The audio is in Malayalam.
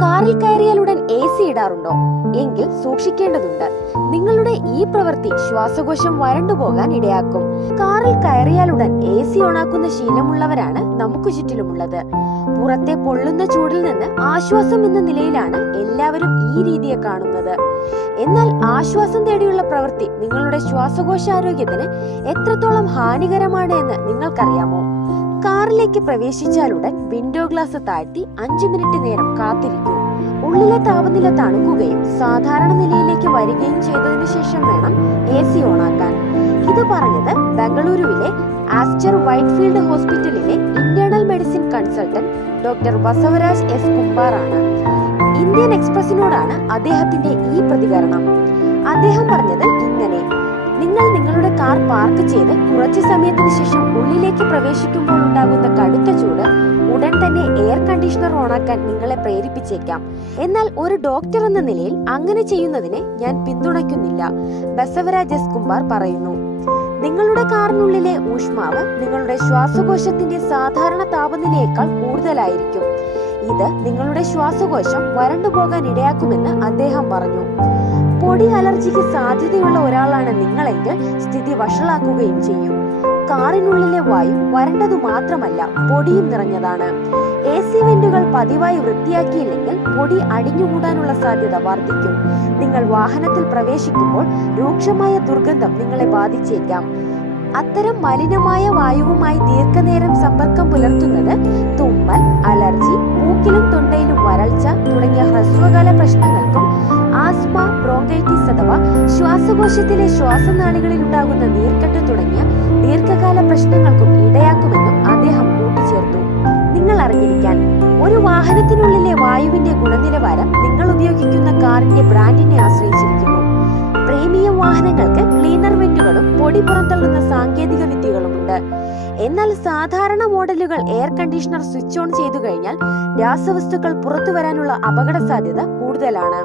കാറിൽ കയറിയാലുടൻ AC ഇടാറുണ്ടോ? എങ്കിൽ സൂക്ഷിക്കേണ്ടതുണ്ട്. നിങ്ങളുടെ ഈ പ്രവൃത്തി ശ്വാസകോശം വരണ്ടുപോകാൻ ഇടയാക്കും. കാറിൽ കയറിയാലുടൻ AC ഓണാക്കുന്ന ശീലമുള്ളവരാണ് നമുക്ക് ചുറ്റിലുമുള്ളത്. പുറത്തെ പൊള്ളുന്ന ചൂടിൽ നിന്ന് ആശ്വാസം എന്ന നിലയിലാണ് എല്ലാവരും ഈ രീതിയെ കാണുന്നത്. എന്നാൽ ആശ്വാസം തേടിയുള്ള പ്രവൃത്തി നിങ്ങളുടെ ശ്വാസകോശാരോഗ്യത്തിന് എത്രത്തോളം ഹാനികരമാണ് എന്ന് നിങ്ങൾക്കറിയാമോ? കാറിലേക്ക് പ്രവേശിച്ചാലുടൻ വിൻഡോ ഗ്ലാസ് താഴ്ത്തി 5 മിനിറ്റ് നേരം കാത്തിരിക്കൂ. ഉള്ളിലെ താപനില തണുക്കുകയും സാധാരണ നിലയിലേക്ക് വരികയും ചെയ്തതിനു ശേഷം വേണം AC ഓണാക്കാൻ. ഇത് പറഞ്ഞത് ബംഗളൂരുവിലെ ആസ്റ്റർ വൈറ്റ്ഫീൽഡ് ഹോസ്പിറ്റലിലെ internal medicine consultant doctor Basavaraj S Kumbar ആണ്. ഇന്ത്യൻ എക്സ്പ്രസിനോടാണ് അദ്ദേഹത്തിന്റെ ഈ പ്രതികരണം. അദ്ദേഹം പറഞ്ഞത് ഇങ്ങനെ: നിങ്ങൾ നിങ്ങളുടെ കാർ പാർക്ക് ചെയ്ത് കുറച്ചു സമയത്തിന് ശേഷം ഉള്ളിലേക്ക് പ്രവേശിക്കുമ്പോൾ ഉണ്ടാകുന്ന കടുത്ത ചൂട് ഉടൻ തന്നെ എയർ കണ്ടീഷണർ ഓണാക്കാൻ നിങ്ങളെ പ്രേരിപ്പിച്ചേക്കാം. എന്നാൽ ഒരു ഡോക്ടർ എന്ന നിലയിൽ അങ്ങനെ ചെയ്യുന്നതിനെ ഞാൻ പിന്തുണയ്ക്കുന്നില്ല, ബസവരാജ് എസ് കുമ്പാർ പറയുന്നു. നിങ്ങളുടെ കാറിനുള്ളിലെ ഊഷ്മാവ് നിങ്ങളുടെ ശ്വാസകോശത്തിന്റെ സാധാരണ താപനിലയേക്കാൾ കൂടുതലായിരിക്കും. ഇത് നിങ്ങളുടെ ശ്വാസകോശം വരണ്ടുപോകാൻ ഇടയാക്കുമെന്ന് അദ്ദേഹം പറഞ്ഞു. പൊടി അലർജിക്ക് സാധ്യതയുള്ള ഒരാളാണ് നിങ്ങളെങ്കിൽ സ്ഥിതി വഷളാക്കുകയും ചെയ്യും. കാറിനുള്ളിലെ വായു വരണ്ടതു മാത്രമല്ല, പൊടിയും നിറഞ്ഞതാണ്. AC വെന്റുകൾ പതിവായി വൃത്തിയാക്കിയില്ലെങ്കിൽ പൊടി അടിഞ്ഞുകൂടാനുള്ള സാധ്യത വർദ്ധിക്കും. നിങ്ങൾ വാഹനത്തിൽ പ്രവേശിക്കുമ്പോൾ രൂക്ഷമായ ദുർഗന്ധം നിങ്ങളെ ബാധിച്ചേക്കാം. അത്തരം മലിനമായ വായുവുമായി ദീർഘനേരം സമ്പർക്കം പുലർത്തുന്നത് തുമ്മൽ, അലർജി, മൂക്കിലും തൊണ്ടയിലും വരൾച്ച തുടങ്ങിയ ഹ്രസ്വകാല പ്രശ്നങ്ങൾക്കും ആസ്മ, ബ്രോങ്കൈറ്റിസ് അഥവാ ശ്വാസകോശത്തിലെ ശ്വാസനാളികളിൽ ഉണ്ടാകുന്ന നീർക്കെട്ട് തുടങ്ങിയ ദീർഘകാല പ്രശ്നങ്ങൾക്കും ഇടയാക്കുമെന്നും അദ്ദേഹം കൂട്ടിച്ചേർത്തു. നിങ്ങൾ അറിഞ്ഞിരിക്കാൻ, ഒരു വാഹനത്തിനുള്ളിലെ വായുവിന്റെ ഗുണനിലവാരം നിങ്ങൾ ഉപയോഗിക്കുന്ന കാറിന്റെ ബ്രാൻഡിനെ ആശ്രയിച്ചിരിക്കുന്നു. പ്രീമിയം വാഹനങ്ങൾക്ക് ക്ലീനർ വെന്റുകളും പൊടി പുറന്തള്ളുന്ന സാങ്കേതിക വിദ്യകളുമുണ്ട്. എന്നാൽ സാധാരണ മോഡലുകൾ എയർ കണ്ടീഷണർ സ്വിച്ച് ഓൺ ചെയ്തു കഴിഞ്ഞാൽ രാസവസ്തുക്കൾ പുറത്തു വരാനുള്ള അപകട സാധ്യത കൂടുതലാണ്.